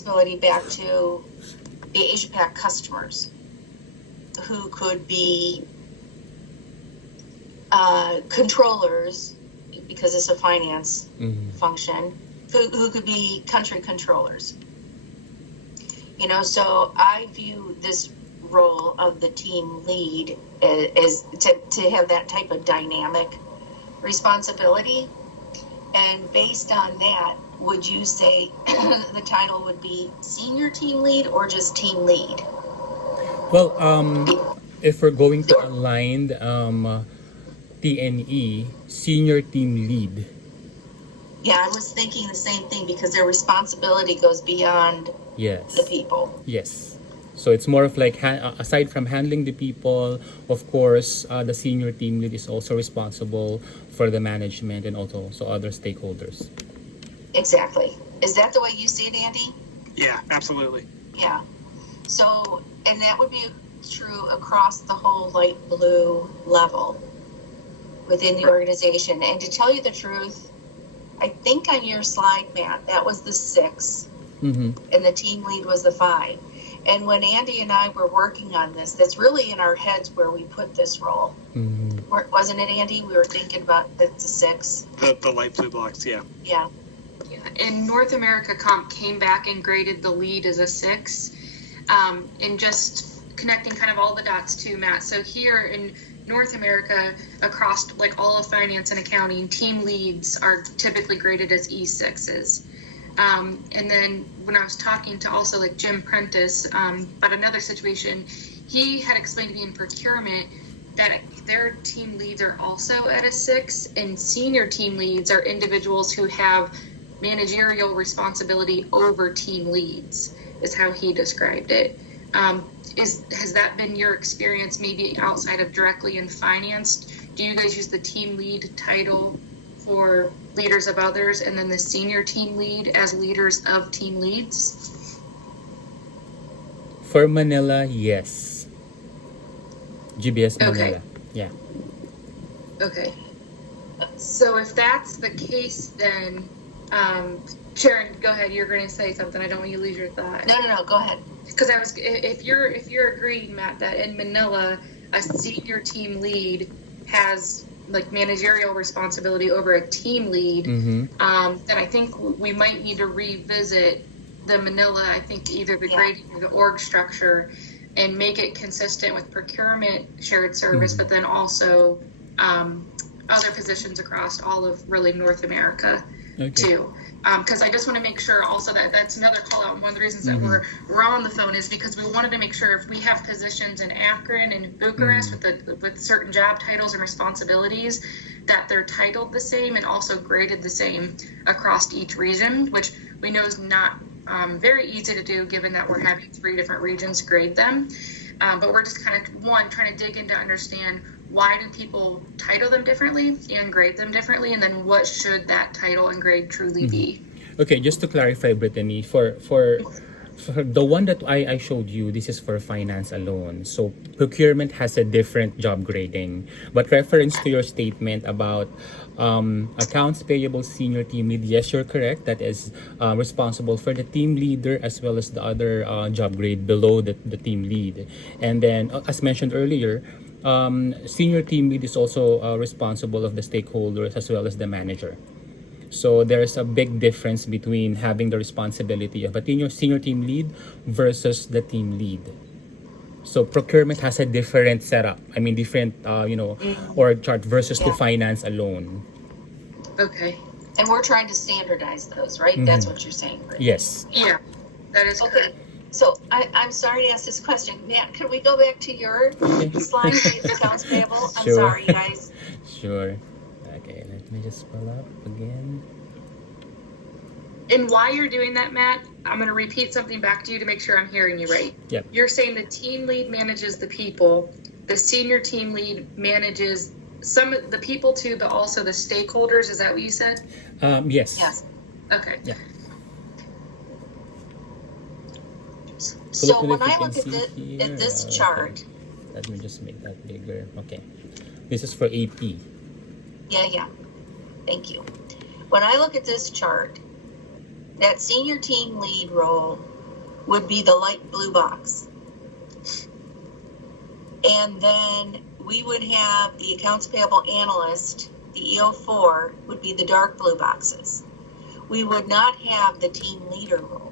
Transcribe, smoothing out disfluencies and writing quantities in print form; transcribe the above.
responsibility back to the Asia Pac customers, who could be controllers, because it's a finance function, who could be country controllers. So I view this role of the team lead as to have that type of dynamic responsibility. And based on that, would you say the title would be senior team lead or just team lead? Well, if we're going to align TNE, senior team lead. Yeah, I was thinking the same thing, because their responsibility goes beyond the people. Yes. So it's more of like, aside from handling the people, of course, the senior team lead is also responsible for the management and also other stakeholders. Exactly. Is that the way you see it, Andy? Yeah, absolutely. Yeah. So, and that would be true across the whole light blue level within the organization. And to tell you the truth, I think on your slide, Matt, that was the 6, and the team lead was the 5. And when Andy and I were working on this, that's really in our heads where we put this role. Wasn't it, Andy? We were thinking about the 6. The light blue blocks, yeah. Yeah. And North America Comp came back and graded the lead as a 6. And just connecting kind of all the dots too, Matt. So here in North America, across like all of finance and accounting, team leads are typically graded as E6s. And then when I was talking to also like Jim Prentice about another situation, he had explained to me in procurement that their team leads are also at a 6, and senior team leads are individuals who have managerial responsibility over team leads, is how he described it. Has that been your experience, maybe outside of directly in finance? Do you guys use the team lead title for leaders of others, and then the senior team lead as leaders of team leads? For Manila, yes. GBS Manila. Okay. Yeah. Okay. So if that's the case, then Sharon, go ahead. You're going to say something. I don't want you to lose your thought. No. Go ahead. Because if you're agreeing, Matt, that in Manila, a senior team lead has like managerial responsibility over a team lead, then I think we might need to revisit the Manila. I think either the grading or the org structure, and make it consistent with procurement shared service, but then also other positions across all of really North America too. Because I just want to make sure also that that's another call out. One of the reasons that we're on the phone is because we wanted to make sure if we have positions in Akron and Bucharest with certain job titles and responsibilities, that they're titled the same and also graded the same across each region, which we know is not very easy to do, given that we're having 3 different regions grade them. But we're just kind of, trying to dig in to understand, why do people title them differently and grade them differently, and then what should that title and grade truly be? Okay, just to clarify, Brittany, for the one that I showed you, this is for finance alone. So procurement has a different job grading. But reference to your statement about accounts payable senior team lead, yes, you're correct. That is responsible for the team leader as well as the other job grade below the team lead. And then, as mentioned earlier, senior team lead is also responsible of the stakeholders as well as the manager. So there's a big difference between having the responsibility of a senior team lead versus the team lead. So procurement has a different setup. I mean, different, org chart versus to finance alone. Okay. And we're trying to standardize those, right? That's what you're saying, right? Yes. Yeah, that is correct. So I'm sorry to ask this question. Matt, could we go back to your slide, the accounts payable? I'm sorry, guys. Sure. Okay, let me just pull up again. And while you're doing that, Matt, I'm going to repeat something back to you to make sure I'm hearing you right. Yep. You're saying the team lead manages the people, the senior team lead manages some of the people too, but also the stakeholders. Is that what you said? Yes. Yes. Okay. Yeah. So when I look at this chart, let me just make that bigger. Okay. This is for AP. Yeah. Thank you. When I look at this chart, that senior team lead role would be the light blue box. And then we would have the accounts payable analyst, the EO4 would be the dark blue boxes. We would not have the team leader role.